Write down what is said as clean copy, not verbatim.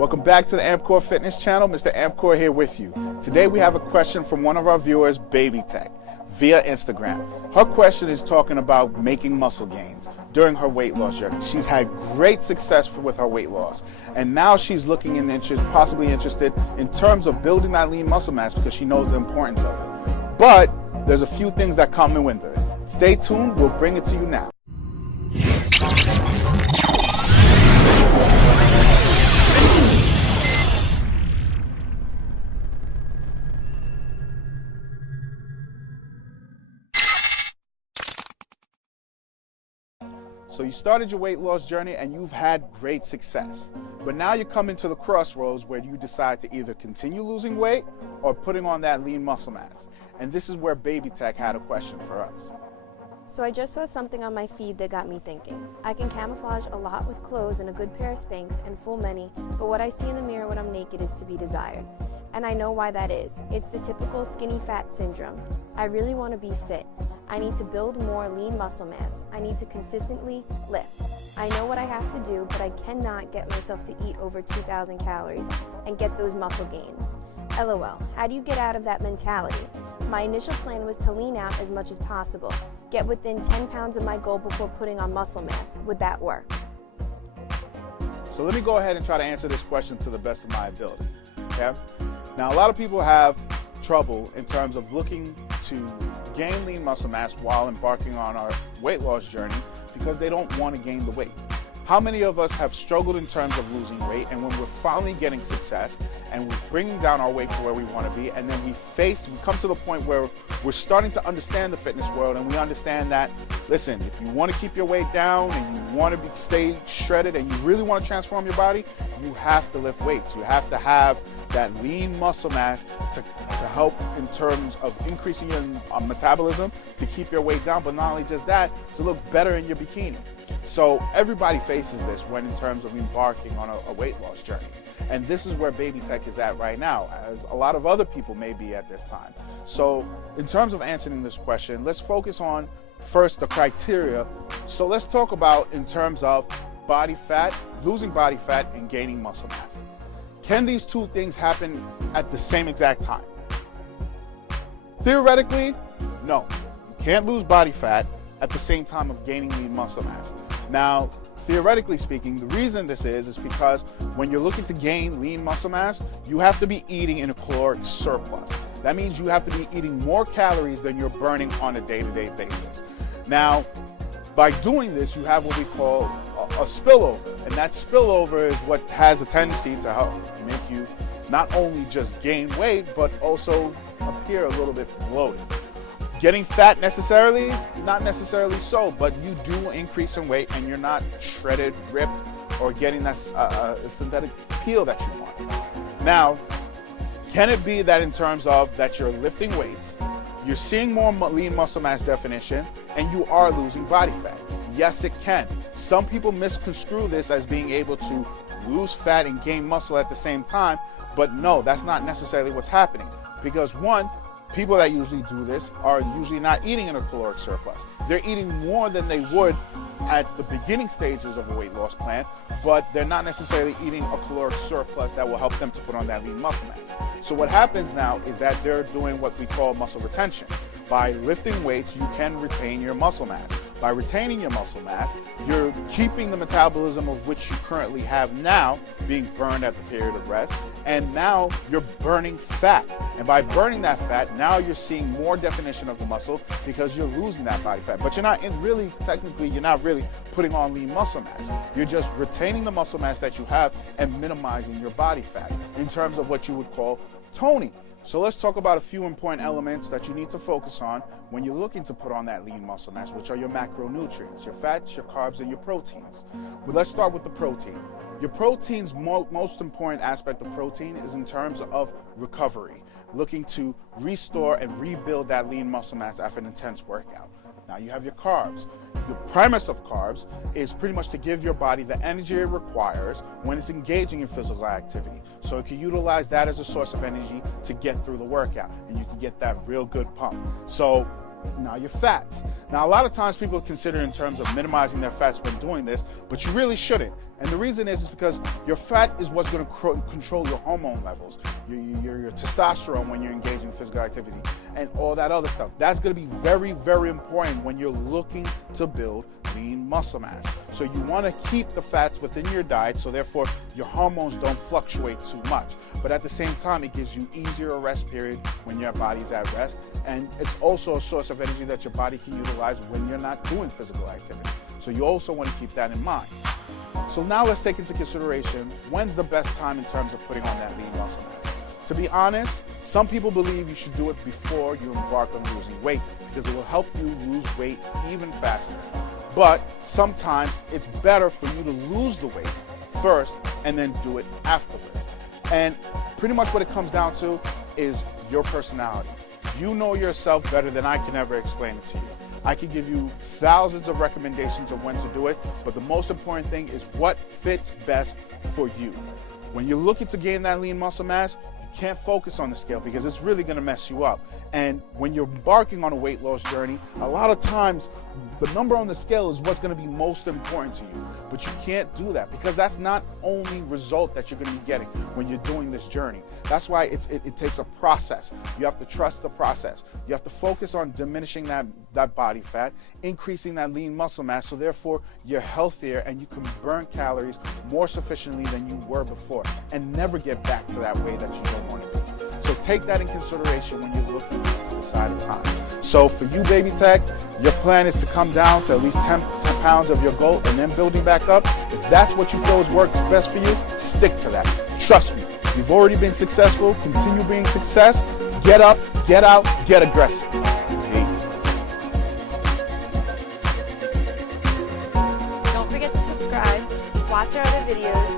Welcome back to the AMCore Fitness Channel. Mr. AMCore here with you. Today we have a question from one of our viewers, Baby Tech, via Instagram. Her question is talking about making muscle gains during her weight loss journey. She's had great success with her weight loss, and now she's looking and possibly interested in terms of building that lean muscle mass because she knows the importance of it. But there's a few things that come in with it. Stay tuned, we'll bring it to you now. So you started your weight loss journey and you've had great success. But now you're coming to the crossroads where you decide to either continue losing weight or putting on that lean muscle mass. And this is where Baby Tech had a question for us. So I just saw something on my feed that got me thinking. I can camouflage a lot with clothes and a good pair of Spanx and fool many, but what I see in the mirror when I'm naked is to be desired. And I know why that is. It's the typical skinny fat syndrome. I really want to be fit. I need to build more lean muscle mass. I need to consistently lift. I know what I have to do, but I cannot get myself to eat over 2,000 calories and get those muscle gains. LOL, how do you get out of that mentality? My initial plan was to lean out as much as possible, get within 10 pounds of my goal before putting on muscle mass. Would that work? So let me go ahead and try to answer this question to the best of my ability. Okay? Now, a lot of people have trouble in terms of looking to gain lean muscle mass while embarking on our weight loss journey because they don't want to gain the weight. How many of us have struggled in terms of losing weight, and when we're finally getting success and we're bringing down our weight to where we want to be, and then we come to the point where we're starting to understand the fitness world, and we understand that, listen, if you want to keep your weight down and you want to stay shredded and you really want to transform your body, you have to lift weights. You have to have that lean muscle mass to help in terms of increasing your metabolism, to keep your weight down, but not only just that, to look better in your bikini. So everybody faces this when in terms of embarking on a weight loss journey. And this is where Baby Tech is at right now, as a lot of other people may be at this time. So in terms of answering this question, let's focus on first the criteria. So let's talk about in terms of body fat, losing body fat and gaining muscle mass. Can these two things happen at the same exact time? Theoretically, no. You can't lose body fat at the same time of gaining lean muscle mass. Now, theoretically speaking, the reason this is because when you're looking to gain lean muscle mass, you have to be eating in a caloric surplus. That means you have to be eating more calories than you're burning on a day-to-day basis. Now, by doing this, you have what we call a spillover, and that spillover is what has a tendency to help make you not only just gain weight, but also appear a little bit bloated. Getting fat necessarily, not necessarily so, but you do increase in weight and you're not shredded, ripped, or getting that synthetic peel that you want. Now, can it be that in terms of that you're lifting weights, you're seeing more lean muscle mass definition, and you are losing body fat? Yes, it can. Some people misconstrue this as being able to lose fat and gain muscle at the same time, but no, that's not necessarily what's happening. Because one, people that usually do this are usually not eating in a caloric surplus. They're eating more than they would at the beginning stages of a weight loss plan, but they're not necessarily eating a caloric surplus that will help them to put on that lean muscle mass. So what happens now is that they're doing what we call muscle retention. By lifting weights, you can retain your muscle mass. By retaining your muscle mass, you're keeping the metabolism of which you currently have now being burned at the period of rest, and now you're burning fat. And by burning that fat, now you're seeing more definition of the muscle because you're losing that body fat. But you're not you're not really putting on lean muscle mass. You're just retaining the muscle mass that you have and minimizing your body fat in terms of what you would call toning. So let's talk about a few important elements that you need to focus on when you're looking to put on that lean muscle mass, which are your macronutrients, your fats, your carbs, and your proteins. But let's start with the protein. Your protein's most important aspect of protein is in terms of recovery, looking to restore and rebuild that lean muscle mass after an intense workout. Now you have your carbs. The premise of carbs is pretty much to give your body the energy it requires when it's engaging in physical activity. So it can utilize that as a source of energy to get through the workout, and you can get that real good pump. So now your fats. Now a lot of times people consider in terms of minimizing their fats when doing this, but you really shouldn't. And the reason is because your fat is what's going to control your hormone levels, your testosterone when you're engaging in physical activity, and all that other stuff. That's going to be very, very important when you're looking to build lean muscle mass. So you want to keep the fats within your diet, so therefore your hormones don't fluctuate too much. But at the same time, it gives you easier rest period when your body's at rest. And it's also a source of energy that your body can utilize when you're not doing physical activity. So you also want to keep that in mind. So now let's take into consideration, when's the best time in terms of putting on that lean muscle mass? To be honest, some people believe you should do it before you embark on losing weight because it will help you lose weight even faster. But sometimes it's better for you to lose the weight first and then do it afterwards. And pretty much what it comes down to is your personality. You know yourself better than I can ever explain it to you. I can give you thousands of recommendations of when to do it, but the most important thing is what fits best for you. When you're looking to gain that lean muscle mass, you can't focus on the scale because it's really going to mess you up. And when you're embarking on a weight loss journey, a lot of times the number on the scale is what's going to be most important to you. But you can't do that because that's not only result that you're going to be getting when you're doing this journey. That's why it takes a process. You have to trust the process. You have to focus on diminishing that body fat, increasing that lean muscle mass, so therefore you're healthier and you can burn calories more sufficiently than you were before and never get back to that way that you don't want to be. So take that in consideration when you're looking to decide a time. So for you, Baby Tech, your plan is to come down to at least 10 pounds of your goal and then building back up. If that's what you feel works best for you, stick to that. Trust me, you've already been successful. Continue being success. Get up, get out, get aggressive. Peace. Don't forget to subscribe, watch our other videos,